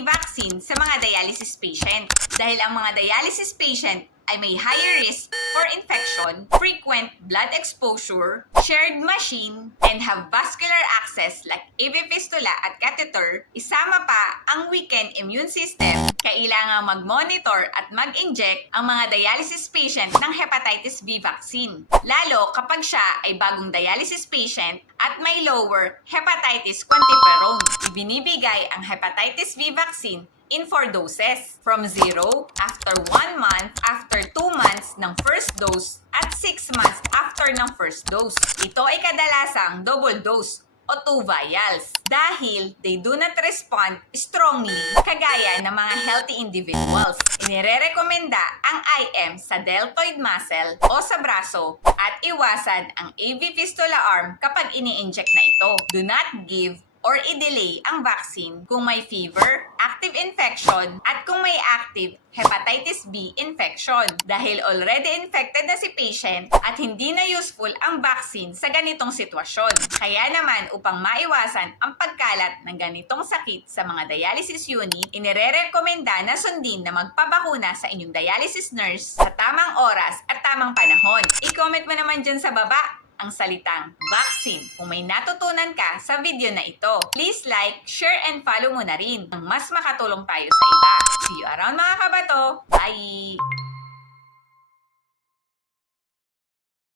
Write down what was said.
B vaccine sa mga dialysis patient dahil ang mga dialysis patient ay may higher risk for infection, frequent blood exposure, shared machine, and have vascular access like AV fistula at catheter. Isama pa ang weakened immune system. Kailangang mag-monitor at mag-inject ang mga dialysis patient ng hepatitis B vaccine, lalo kapag siya ay bagong dialysis patient at may lower hepatitis quantiferon. Ibinibigay ang hepatitis B vaccine in 4 doses, from 0 after 1 month, after 2 months ng first dose, at 6 months after ng first dose. Ito ay kadalasang double dose o 2 vials dahil they do not respond strongly kagaya ng mga healthy individuals. Inirerekomenda ang IM sa deltoid muscle o sa braso at iwasan ang AV fistula arm kapag ini-inject na ito. Do not give or i-delay ang vaccine kung may fever, active infection, at kung may active hepatitis B infection dahil already infected na si patient at hindi na useful ang vaccine sa ganitong sitwasyon. Kaya naman upang maiwasan ang pagkalat ng ganitong sakit sa mga dialysis unit, inirerekomenda na sundin na magpabakuna sa inyong dialysis nurse sa tamang oras at tamang panahon. I-comment mo naman dyan sa baba ang salitang vaccine kung may natutunan ka sa video na ito. Please like, share, and follow mo na rin nang mas makatulong tayo sa iba. See you around mga kabato! Bye!